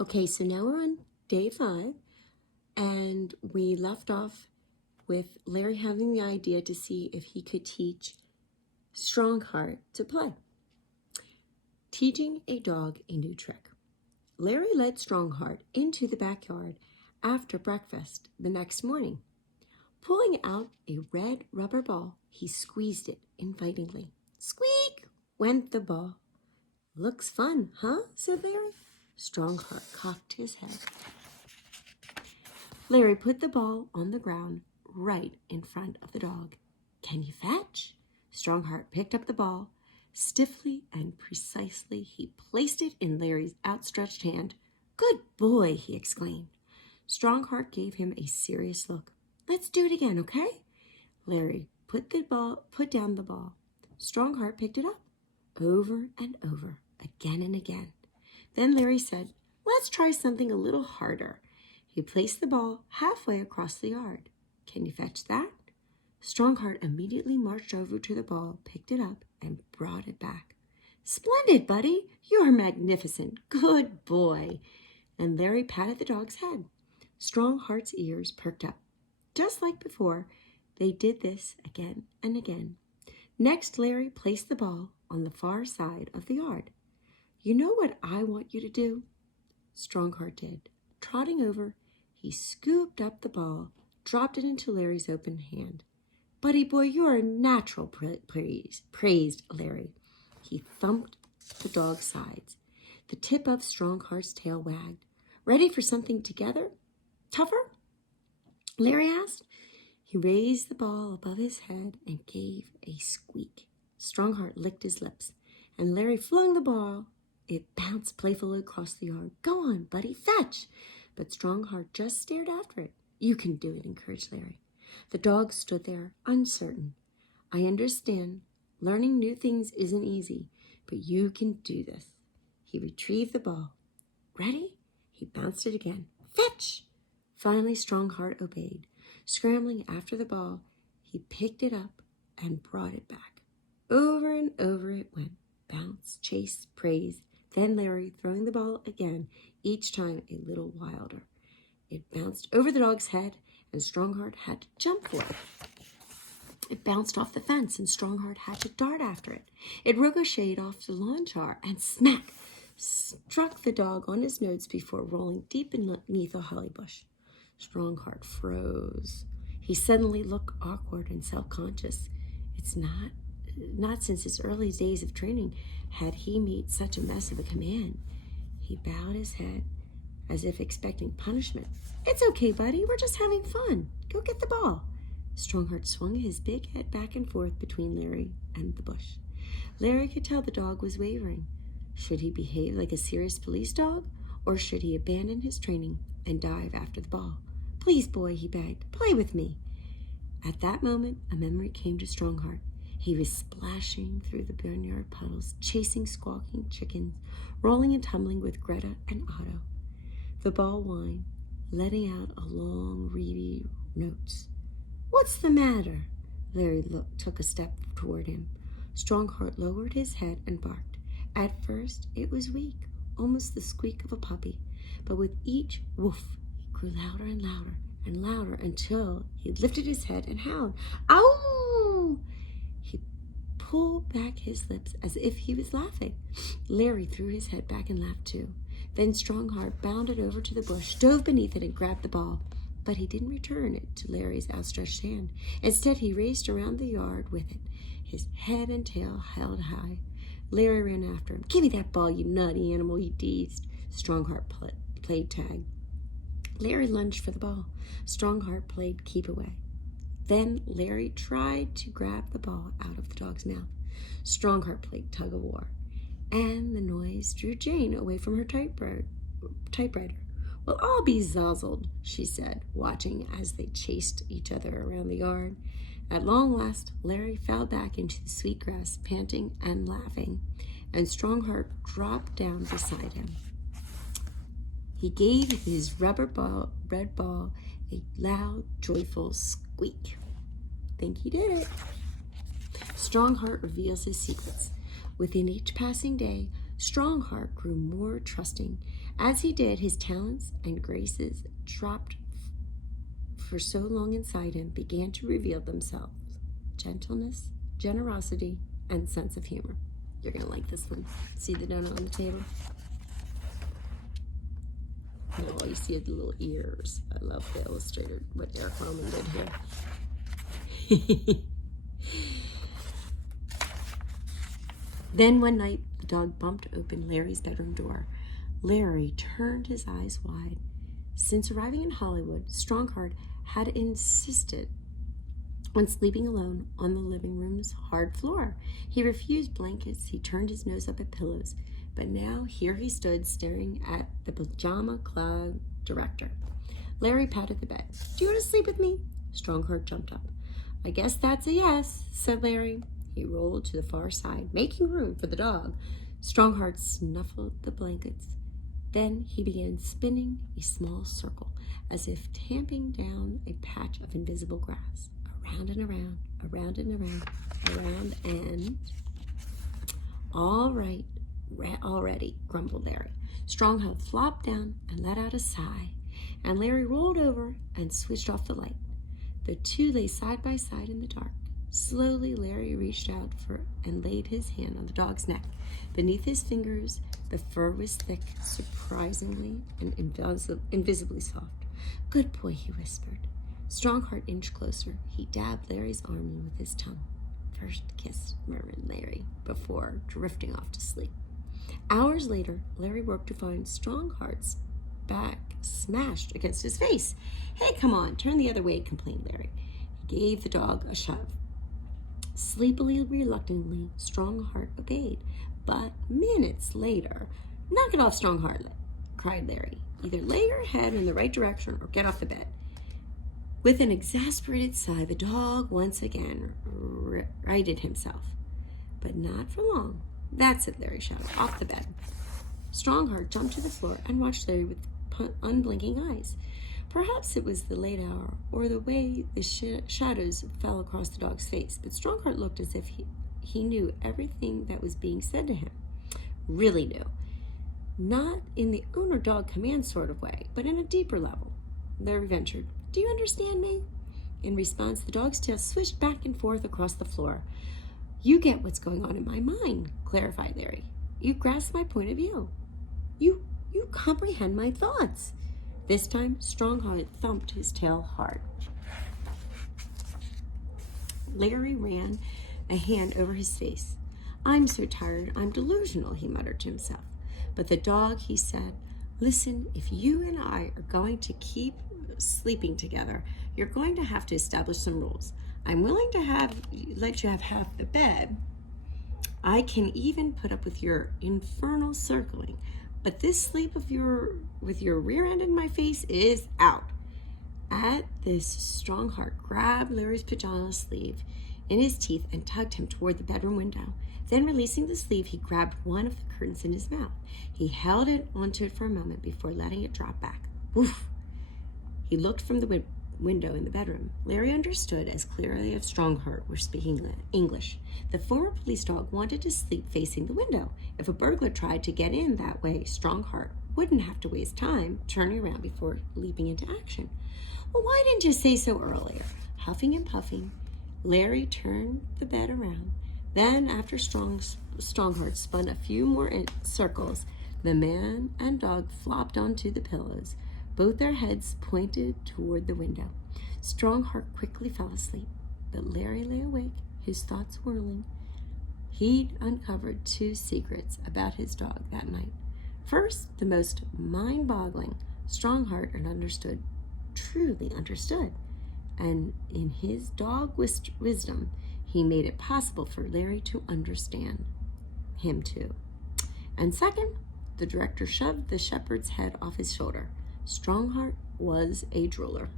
Okay, so now we're on day 5, and we left off with Larry having the idea to see if he could teach Strongheart to play. Teaching a dog a new trick. Larry led Strongheart into the backyard after breakfast the next morning. Pulling out a red rubber ball, he squeezed it invitingly. Squeak went the ball. Looks fun, huh? Said Larry. Strongheart cocked his head. Larry put the ball on the ground right in front of the dog. Can you fetch? Strongheart picked up the ball. Stiffly and precisely, he placed it in Larry's outstretched hand. Good boy, he exclaimed. Strongheart gave him a serious look. Let's do it again, okay? Larry put down the ball. Strongheart picked it up, over and over, again and again. Then Larry said, let's try something a little harder. He placed the ball halfway across the yard. Can you fetch that? Strongheart immediately marched over to the ball, picked it up, and brought it back. Splendid, buddy. You're magnificent. Good boy. And Larry patted the dog's head. Strongheart's ears perked up. Just like before, they did this again and again. Next, Larry placed the ball on the far side of the yard. You know what I want you to do? Strongheart did. Trotting over, he scooped up the ball, dropped it into Larry's open hand. Buddy boy, you're a natural, praised Larry. He thumped the dog's sides. The tip of Strongheart's tail wagged. Ready for something together? Tougher? Larry asked. He raised the ball above his head and gave a squeak. Strongheart licked his lips, and Larry flung the ball. It bounced playfully across the yard. Go on, buddy, fetch! But Strongheart just stared after it. You can do it, encouraged Larry. The dog stood there, uncertain. I understand. Learning new things isn't easy, but you can do this. He retrieved the ball. Ready? He bounced it again. Fetch! Finally, Strongheart obeyed. Scrambling after the ball, he picked it up and brought it back. Over and over it went. Bounce, chase, praise. Then Larry throwing the ball again, each time a little wilder. It bounced over the dog's head, and Strongheart had to jump for it. It bounced off the fence, and Strongheart had to dart after it. It ricocheted off the lawn chair, and smack, struck the dog on his nose before rolling deep beneath a holly bush. Strongheart froze. He suddenly looked awkward and self-conscious. It's not since his early days of training had he made such a mess of a command. He bowed his head as if expecting punishment. It's okay, buddy. We're just having fun. Go get the ball. Strongheart swung his big head back and forth between Larry and the bush. Larry could tell the dog was wavering. Should he behave like a serious police dog, or should he abandon his training and dive after the ball? Please, boy, he begged, play with me. At that moment, a memory came to Strongheart. He was splashing through the barnyard puddles, chasing squawking chickens, rolling and tumbling with Greta and Otto. The ball whined, letting out a long, reedy notes. What's the matter? Larry took a step toward him. Strongheart lowered his head and barked. At first, it was weak, almost the squeak of a puppy, but with each woof, it grew louder and louder and louder until he lifted his head and howled. Ow! He pulled back his lips as if he was laughing. Larry threw his head back and laughed too. Then Strongheart bounded over to the bush, dove beneath it, and grabbed the ball. But he didn't return it to Larry's outstretched hand. Instead, he raced around the yard with it, his head and tail held high. Larry ran after him. Give me that ball, you naughty animal, he teased. Strongheart played tag. Larry lunged for the ball. Strongheart played keep away. Then Larry tried to grab the ball out of the dog's mouth. Strongheart played tug of war. And the noise drew Jane away from her typewriter. Well, I'll be zazzled, she said, watching as they chased each other around the yard. At long last, Larry fell back into the sweet grass, panting and laughing, and Strongheart dropped down beside him. He gave his red ball a loud, joyful squeak. Think he did it. Strongheart reveals his secrets. Within each passing day, Strongheart grew more trusting. As he did, his talents and graces dropped for so long inside him began to reveal themselves. Gentleness, generosity, and sense of humor. You're going to like this one. See the donut on the table? And all you see are the little ears. I love the illustrator, what Eric Roman did here. Then one night, the dog bumped open Larry's bedroom door. Larry turned his eyes wide. Since arriving in Hollywood, Strongheart had insisted on sleeping alone on the living room's hard floor. He refused blankets. He turned his nose up at pillows. But now here he stood staring at the pajama-clad director. Larry patted the bed. "Do you want to sleep with me?" Strongheart jumped up. "I guess that's a yes," said Larry. He rolled to the far side, making room for the dog. Strongheart snuffled the blankets. Then he began spinning a small circle, as if tamping down a patch of invisible grass. Around and around, around and around, around and... "All right, already," grumbled Larry. Strongheart flopped down and let out a sigh, and Larry rolled over and switched off the light. The two lay side by side in the dark. Slowly, Larry reached out and laid his hand on the dog's neck. Beneath his fingers, the fur was thick, surprisingly and invisibly soft. "Good boy," he whispered. Strongheart inched closer. He dabbed Larry's arm with his tongue. "First kiss," murmured Larry, before drifting off to sleep. Hours later, Larry woke to find Strongheart's back smashed against his face. "Hey, come on, turn the other way," complained Larry. He gave the dog a shove. Sleepily, reluctantly, Strongheart obeyed. But minutes later, "Knock it off, Strongheart," cried Larry. "Either lay your head in the right direction or get off the bed." With an exasperated sigh, the dog once again righted himself. But not for long. "That's it," Larry shouted. "Off the bed." Strongheart jumped to the floor and watched Larry with unblinking eyes. Perhaps it was the late hour or the way the shadows fell across the dog's face, but Strongheart looked as if he knew everything that was being said to him. Really knew. Not in the owner-dog command sort of way, but in a deeper level. Larry ventured, "Do you understand me?" In response, the dog's tail swished back and forth across the floor. "You get what's going on in my mind," clarified Larry. "You grasp my point of view. You comprehend my thoughts." This time, Strongheart thumped his tail hard. Larry ran a hand over his face. "I'm so tired, I'm delusional," he muttered to himself. But the dog, he said, "Listen, if you and I are going to keep sleeping together, you're going to have to establish some rules. I'm willing to let you have half the bed. I can even put up with your infernal circling. But this sleep with your rear end in my face is out." At this, Strongheart grabbed Larry's pajama sleeve in his teeth and tugged him toward the bedroom window. Then, releasing the sleeve, he grabbed one of the curtains in his mouth. He held onto it for a moment before letting it drop back. Woof! He looked from the window in the bedroom. Larry understood as clearly as Strongheart were speaking English. The former police dog wanted to sleep facing the window. If a burglar tried to get in that way, Strongheart wouldn't have to waste time turning around before leaping into action. "Well, why didn't you say so earlier?" Huffing and puffing, Larry turned the bed around. Then, after Strongheart spun a few more circles, the man and dog flopped onto the pillows. Both their heads pointed toward the window. Strongheart quickly fell asleep, but Larry lay awake, his thoughts whirling. He'd uncovered two secrets about his dog that night. First, the most mind-boggling, Strongheart had understood, truly understood. And in his dog wisdom, he made it possible for Larry to understand him too. And second, the director shoved the shepherd's head off his shoulder. Strongheart was a drooler.